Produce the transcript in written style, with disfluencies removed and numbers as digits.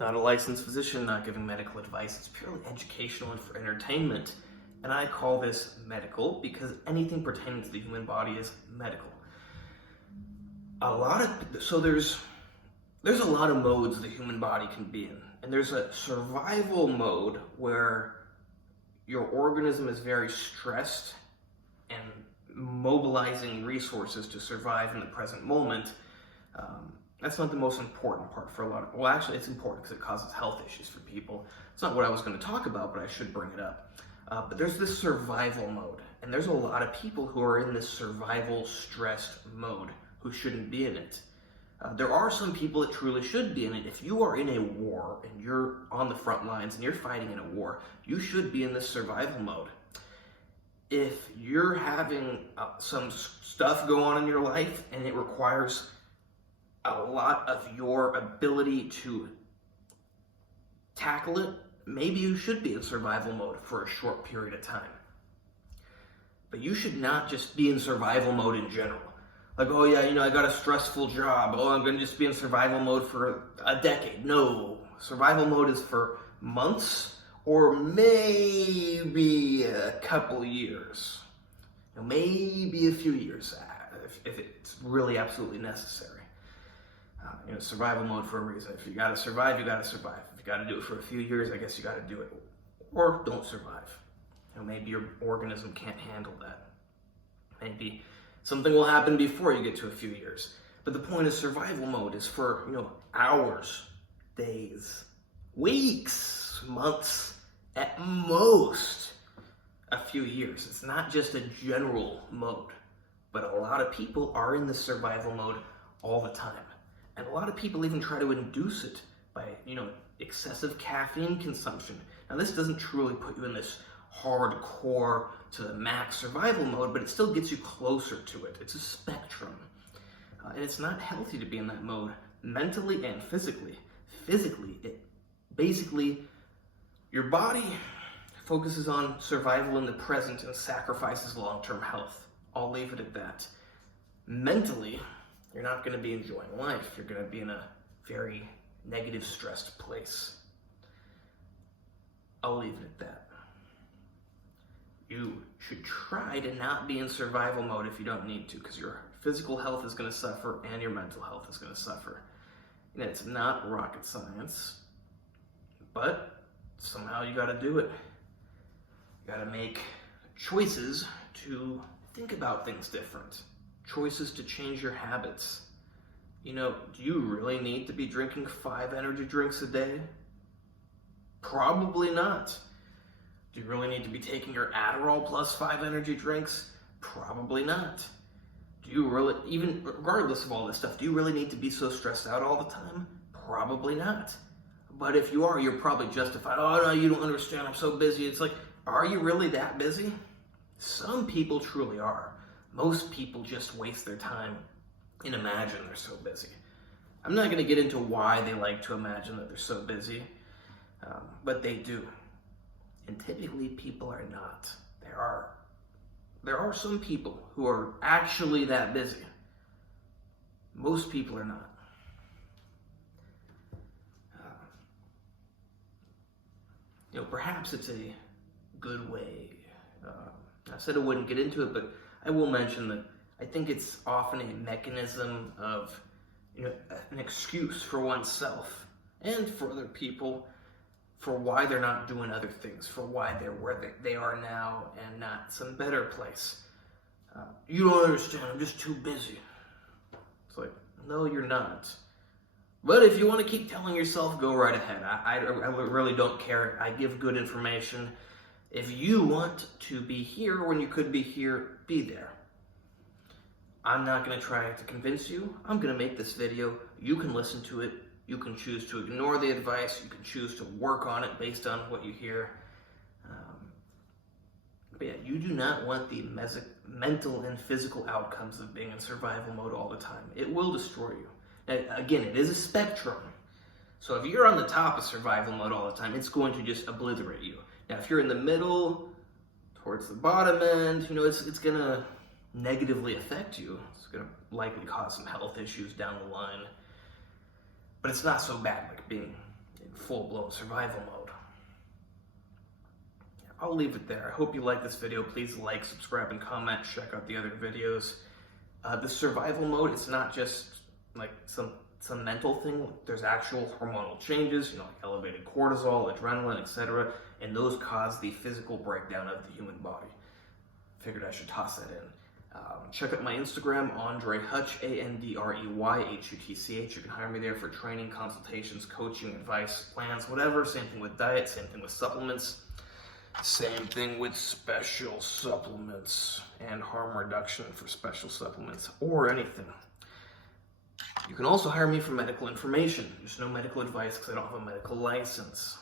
Not a licensed physician, not giving medical advice. It's purely educational and for entertainment. And I call this medical because anything pertaining to the human body is medical. There's a lot of modes the human body can be in. And there's a survival mode where your organism is very stressed and mobilizing resources to survive in the present moment. That's not the most important part for a lot of, well, actually it's important because it causes health issues for people. It's not what I was going to talk about, but I should bring it up. But there's this survival mode, and there's a lot of people who are in this survival stressed mode who shouldn't be in it. There are some people that truly should be in it. If you are in a war and you're on the front lines and you're fighting in a war, you should be in this survival mode. If you're having some stuff go on in your life and it requires a lot of your ability to tackle it, maybe you should be in survival mode for a short period of time. But you should not just be in survival mode in general. Like, oh yeah, I got a stressful job. Oh, I'm gonna just be in survival mode for a decade. No, survival mode is for months or maybe a couple years. Maybe a few years if it's really absolutely necessary. Survival mode for a reason. If you gotta survive, you gotta survive. If you gotta do it for a few years, I guess you gotta do it. Or don't survive. Maybe your organism can't handle that. Maybe something will happen before you get to a few years. But the point of survival mode is for, hours, days, weeks, months, at most a few years. It's not just a general mode. But a lot of people are in this survival mode all the time. And a lot of people even try to induce it by, excessive caffeine consumption. Now, this doesn't truly put you in this hardcore to the max survival mode, but it still gets you closer to it. It's a spectrum. And it's not healthy to be in that mode mentally and physically. Physically, your body focuses on survival in the present and sacrifices long-term health. I'll leave it at that. Mentally, you're not going to be enjoying life. You're going to be in a very negative, stressed place. I'll leave it at that. You should try to not be in survival mode if you don't need to, because your physical health is going to suffer and your mental health is going to suffer. And it's not rocket science, but somehow you got to do it. You got to make choices to think about things different. Choices to change your habits. Do you really need to be drinking 5 energy drinks a day? Probably not. Do you really need to be taking your Adderall plus 5 energy drinks? Probably not. Do you really, even regardless of all this stuff, do you really need to be so stressed out all the time? Probably not. But if you are, you're probably justified. Oh no, you don't understand, I'm so busy. It's like, are you really that busy? Some people truly are. Most people just waste their time and imagine they're so busy. I'm not going to get into why they like to imagine that they're so busy, but they do. And typically people are not. There are some people who are actually that busy. Most people are not. Perhaps it's a good way. I said I wouldn't get into it, but I will mention that I think it's often a mechanism of, an excuse for oneself and for other people for why they're not doing other things, for why they're where they are now and not some better place. You don't understand, I'm just too busy. It's like, no, you're not. But if you want to keep telling yourself, go right ahead. I really don't care. I give good information. If you want to be here when you could be here, be there. I'm not going to try to convince you. I'm going to make this video. You can listen to it. You can choose to ignore the advice. You can choose to work on it based on what you hear. But yeah, you do not want the mental and physical outcomes of being in survival mode all the time. It will destroy you. Now, again, it is a spectrum. So if you're on the top of survival mode all the time, it's going to just obliterate you. Now, if you're in the middle, towards the bottom end, it's going to negatively affect you. It's going to likely cause some health issues down the line. But it's not so bad like being in full-blown survival mode. I'll leave it there. I hope you like this video. Please like, subscribe, and comment. Check out the other videos. The survival mode, it's not just like some mental thing. There's actual hormonal changes, like elevated cortisol, adrenaline, etc. And those cause the physical breakdown of the human body. Figured I should toss that in. Check out my Instagram, AndreyHutch, AndreyHutch. You can hire me there for training, consultations, coaching, advice, plans, whatever. Same thing with diet, same thing with supplements. Same thing with special supplements and harm reduction for special supplements or anything. You can also hire me for medical information. Just no medical advice because I don't have a medical license.